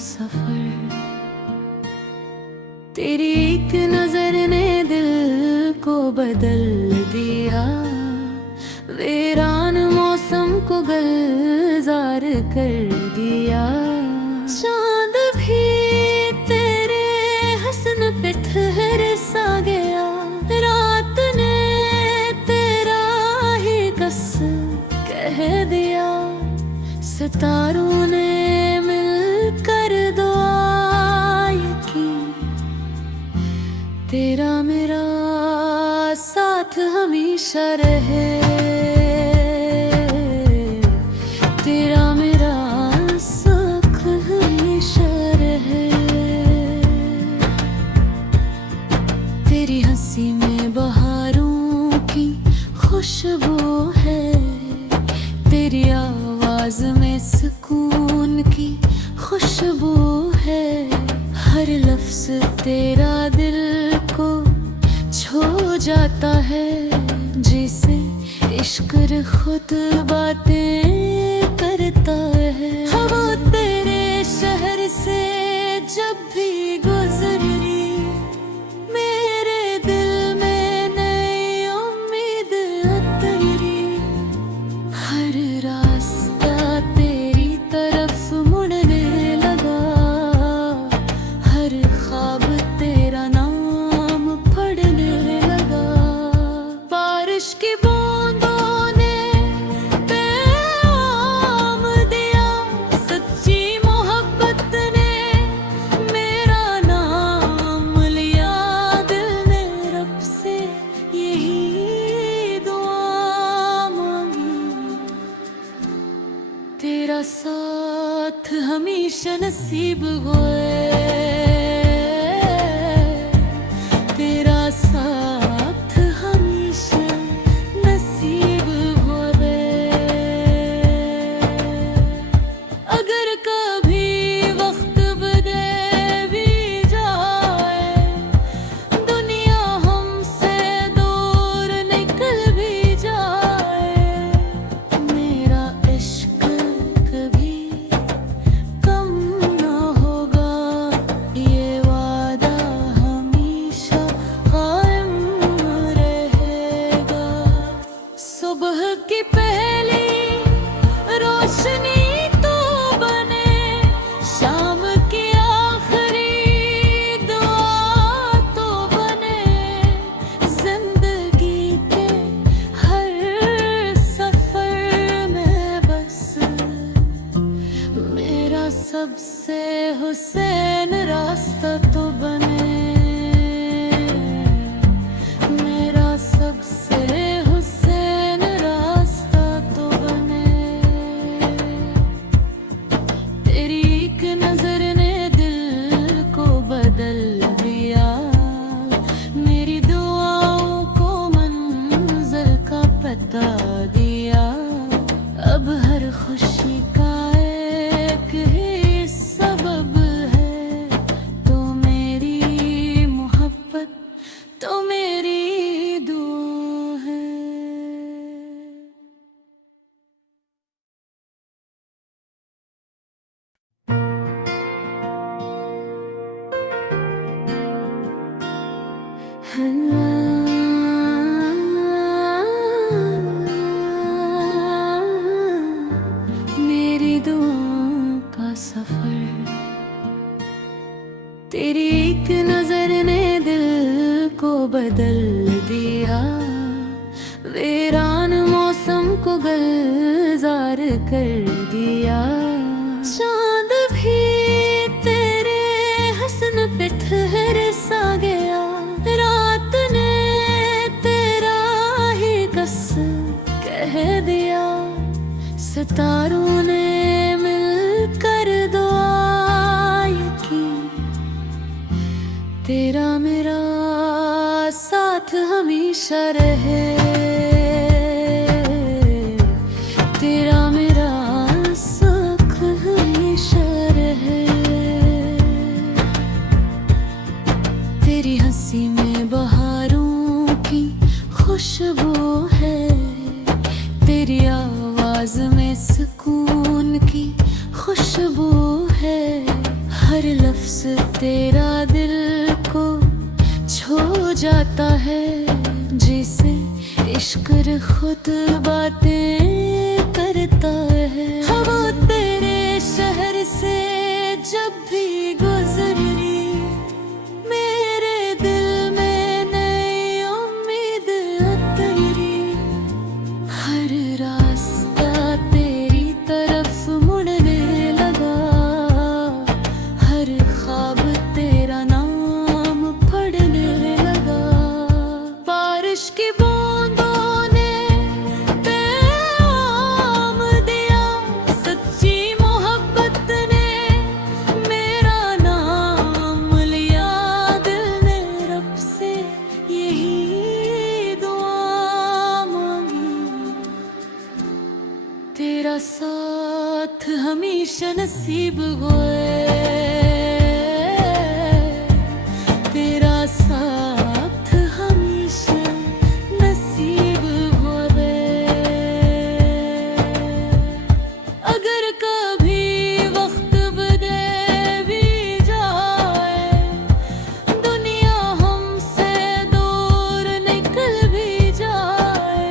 सफर। तेरी एक नजर ने दिल को बदल दिया, वीरान मौसम को गुलजार कर दिया। चांद भी तेरे हसन पे ठहर सा गया, रात ने तेरा ही कस कह दिया। सितारों ने मिलकर दुआ की, तेरा मेरा साथ हमेशा रहे। तेरा मेरा साथ हमेशा रहे। तेरी हंसी में बहारों की खुशबू है, तेरी आवाज में सुकून की खुशबू है। हर लफ्ज तेरा दिल को छू जाता है, जिसे इश्क खुद बातें करता है। हवा तेरे शहर से जब भी गुजरी, मेरे दिल में नई उम्मीद उतरी। हर रास्ता तेरी तरफ मुड़ने लगा, हर ख्वाब तेरा नाम पढ़ने लगा। बारिश की बूंदों ने पैगाम दिया, सच्ची मोहब्बत ने मेरा नाम लिया। दिल ने रब से यही दुआ मांगी, तेरा साथ हमेशा नसीब होए। तेरा साथ हमेशा नसीब होए। अगर कभी वक्त बदल भी जाए, दुनिया हमसे दूर निकल भी जाए, मेरा इश्क कभी कम ना होगा। ये वादा हमेशा कायम रहेगा। सुबह की पहली रोशनी तो बने, शाम की आखिरी दुआ तो बने। जिंदगी के हर सफर में बस मेरा सबसे हुसैन रास्ता तो बने। मेरा सबसे हुसैन रास्ता तो बने। तेरी एक नजर ने दिल को बदल दिया, मेरी दुआओं को मंजिल का पता दिया। अब हर खुशी का एक ही सबब है, तो मेरी मोहब्बत तो मेरी दुआ है। मेरी दुआओं का सफर। तेरी एक नजर ने दिल को बदल दिया, वीरान मौसम को गुलजार कर दिया। चांद भी तेरे हसन पे ठहर सा गया, रात ने तेरा ही कस कह दिया। सितारों ने मिलकर दुआ की, तेरा मेरा साथ हमेशा रहे। तेरा मेरा साथ हमेशा रहे। तेरी हंसी में बहारों की खुशबू है, तेरी आवाज में सुकून की खुशबू है। लफ्ज तेरा दिल को छू जाता है, जिसे इश्क खुद बातें करता है। हवा तेरे शहर से जब भी गुजरी, मेरे दिल में नई उम्मीद उतरी। हर रास्ता तेरी तरफ मुड़ने लगा, हर ख्वाब तेरा नाम पढ़ने लगा। बारिश की बूंदों ने पैगाम दिया, सच्ची मोहब्बत ने मेरा नाम लिया। दिल ने रब से यही दुआ मांगी, तेरा साथ हमेशा नसीब होए, तेरा साथ हमेशा नसीब होवे। अगर कभी वक्त बदल भी जाए, दुनिया हमसे दूर निकल भी जाए,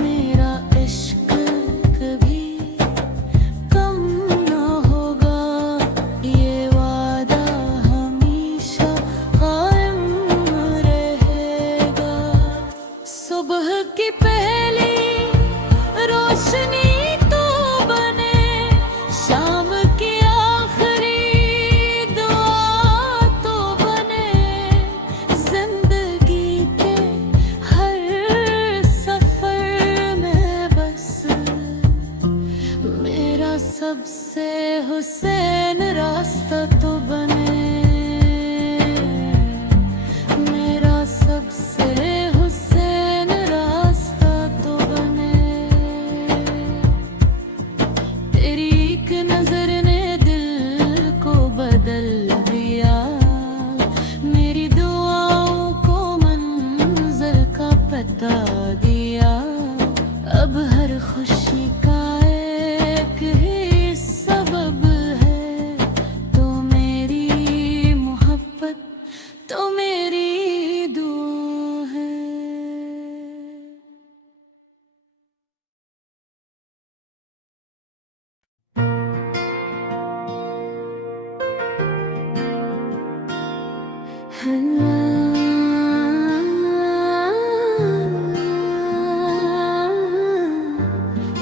मेरा इश्क कभी कम ना होगा। ये वादा हमेशा कायम रहेगा। सुबह की पहली रोशनी तो बने, शाम की आखिरी दुआ तो बने। जिंदगी के हर सफर में बस मेरा सबसे हुसैन रास्ता तो बने, मेरा सबसे हुसैन रास्ता तो बने। तेरी एक नजर ने दिल को बदल दिया, मेरी दुआओं को मंजिल का पता दिया। अब हर खुशी का एक ही सबब है, तो मेरी मोहब्बत तो मेरी दुआ है।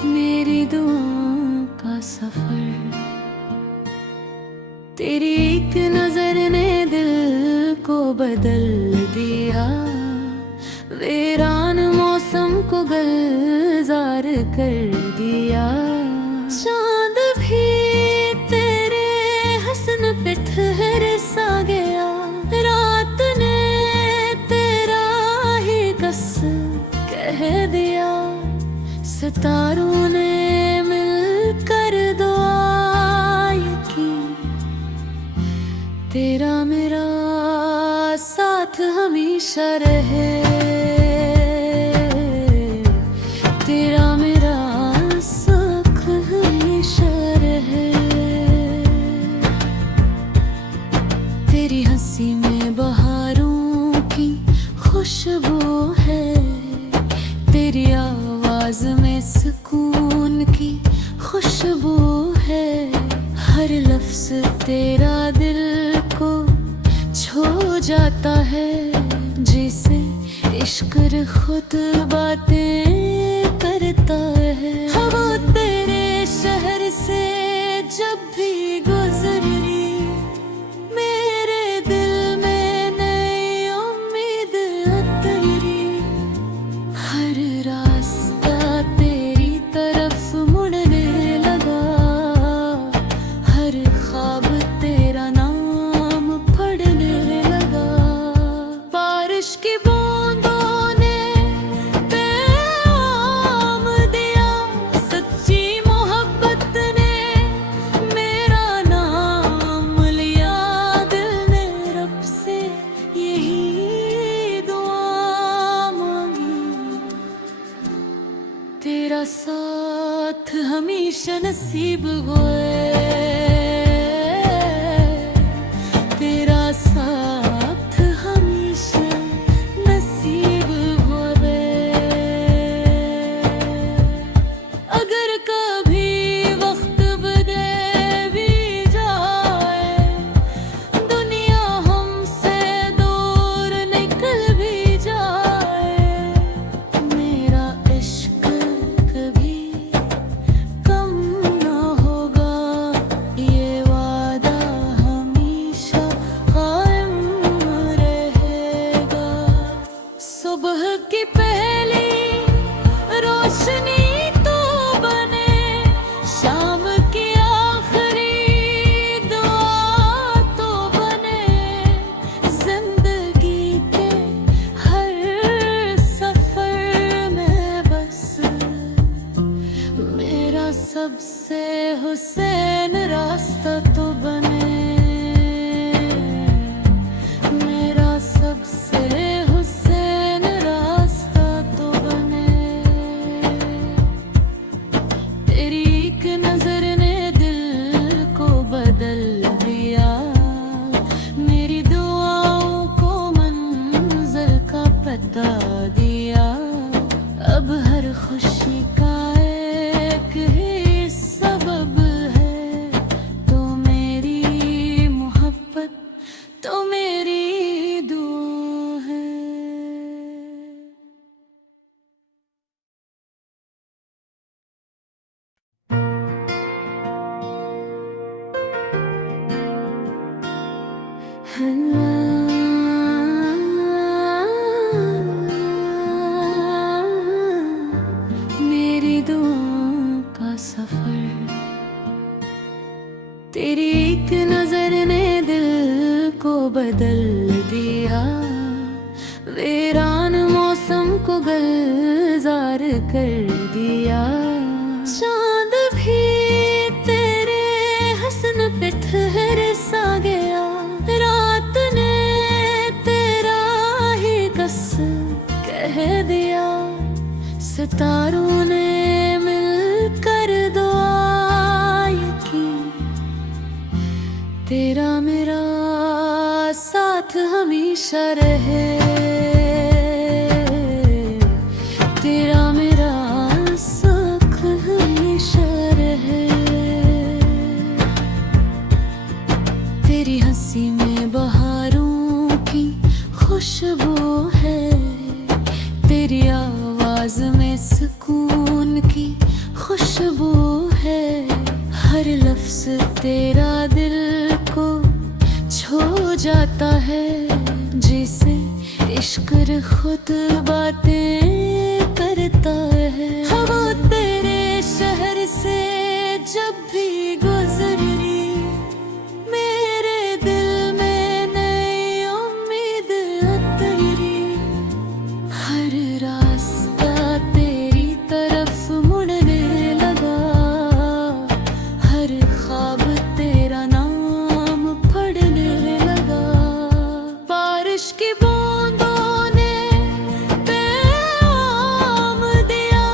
मेरी दुआओं का सफर, तेरी एक नजर ने दिल को बदल दिया। वीरान मौसम को गुलजार कर दिया। चांद भी तेरे हसन पे ठहर सा गया, रात ने तेरा ही कस कह दिया। सितारों ने मिलकर दुआ की, तेरा मेरा साथ हमेशा रहे, तेरा मेरा साथ हमेशा रहे। तेरी हंसी में बहारों की खुशबू है, तेरी आवाज में सुकून की खुशबू है। हर लफ्ज तेरा दिल को छू जाता है, जिसे इश्क खुद बातें करता है। हवा तेरे शहर से जब भी गुजरी, मेरे दिल में नई उम्मीद उतरी। हर रास्ता तेरी तरफ मुड़ने लगा, हर ख्वाब तेरा नाम पढ़ने लगा। बारिश की बूंदों ने पैगाम दिया, मेरी दुआओं का सफर, तेरी एक नजर ने दिल को बदल दिया। वीरान मौसम को गुलजार कर दिया। चांद भी तेरे हसन पे ठहर सा गया। रात ने तेरा ही कस कह दिया। सितारों ने मिलकर दुआ की, तेरा मेरा साथ हमेशा रहे। तेरा मेरा साथ हमेशा रहे। तेरी हंसी में बहारों की खुशबू है। तेरी आवाज में सुकून की खुशबू है। हर लफ्ज तेरा दिल को छू जाता है। जिसे इश्क खुद बातें करता है। हवा तेरे शहर से जब भी गुजरी, मेरे दिल में नई उम्मीद उतरी। हर रास्ता तेरी तरफ मुड़ने लगा। हर ख्वाब तेरा नाम पढ़ने लगा। बारिश की बूंदों ने पैगाम दिया।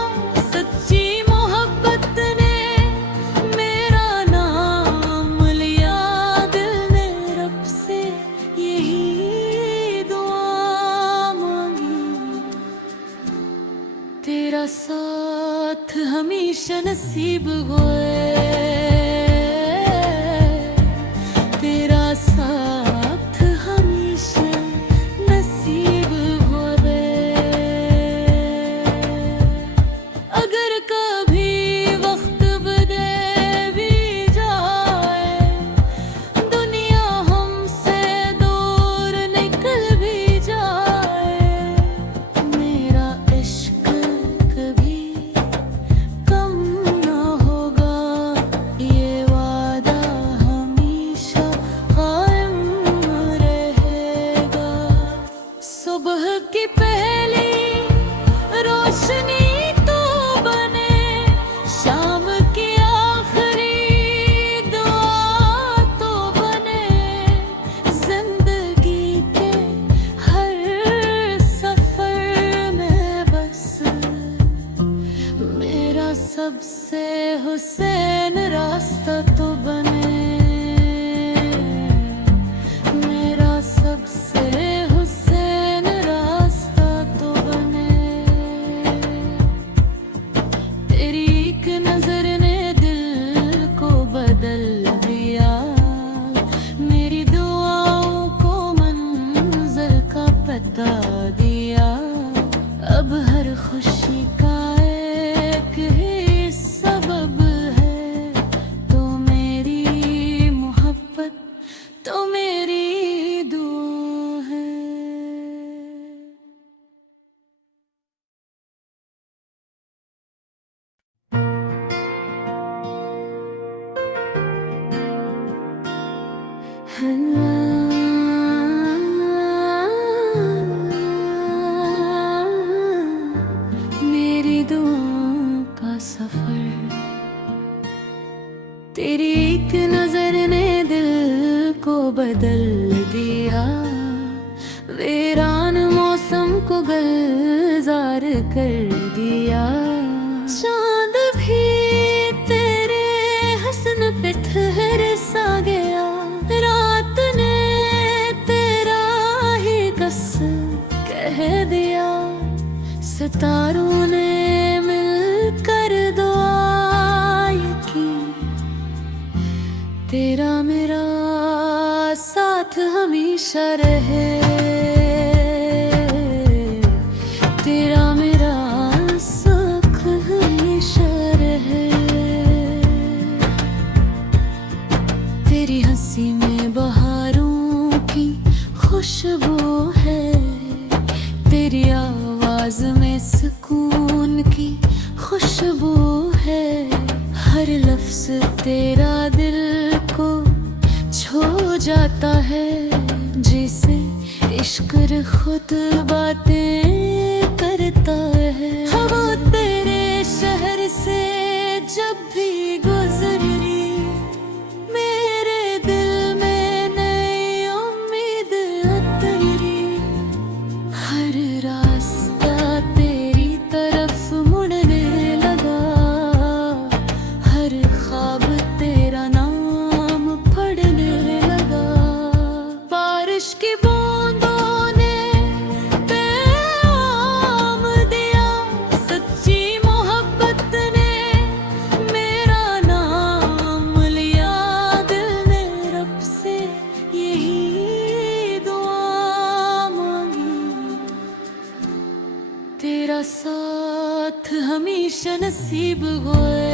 सच्ची मोहब्बत ने मेरा नाम लिया। दिल ने रब से यही दुआ मांगी, तेरा साथ हमेशा नसीब होए। तेरा साथ हमेशा नसीब होए। अगर कभी वक्त बदल भी जाए, दुनिया हमसे दूर निकल भी जाए, मेरा इश्क कभी कम न होगा। ये वादा हमेशा कायम रहेगा। सुबह की पहली रोशनी तो बने, शाम की आखिरी दुआ तो बने। जिंदगी के हर सफर में बस मेरा सबसे हुसैन रास्ता तो बने। मेरा सबसे हुसैन रास्ता तो बने। तेरी एक नजर ने दिल को बदल दिया। मेरी दुआओं को मंजिल का पता दिया। अब हर खुशी का एक ही सबब है। तो मेरी मोहब्बत, तो मेरी दुआ है। मेरी दुआओं का सफर, तेरी एक नजर ने दिल को बदल दिया। वीरान मौसम को गुलजार कर दिया। चांद भी तेरे हसन पे ठहर सा गया। रात ने तेरा ही कस कह दिया। सितारों ने मिलकर दुआ की, तेरा मेरा साथ हमेशा रहे। तेरा मेरा साथ हमेशा रहे। तेरी हंसी में बहारों की खुशबू है तेरी आवाज में, सुकून की खुशबू है। हर लफ्ज तेरा दिल को छू जाता है, जिसे इश्क खुद बातें करता है। हवा तेरे शहर से जब भी गुजरी, मेरे दिल में नई उम्मीद उतरी। हर रास्ता तेरी तरफ मुड़ने लगा, हर ख्वाब तेरा नाम पढ़ने लगा। बारिश की बूंदों ने पैगाम दिया, सच्ची मोहब्बत ने मेरा नाम लिया। दिल ने रब से यही दुआ मांगी, तेरा साथ हमेशा नसीब होए।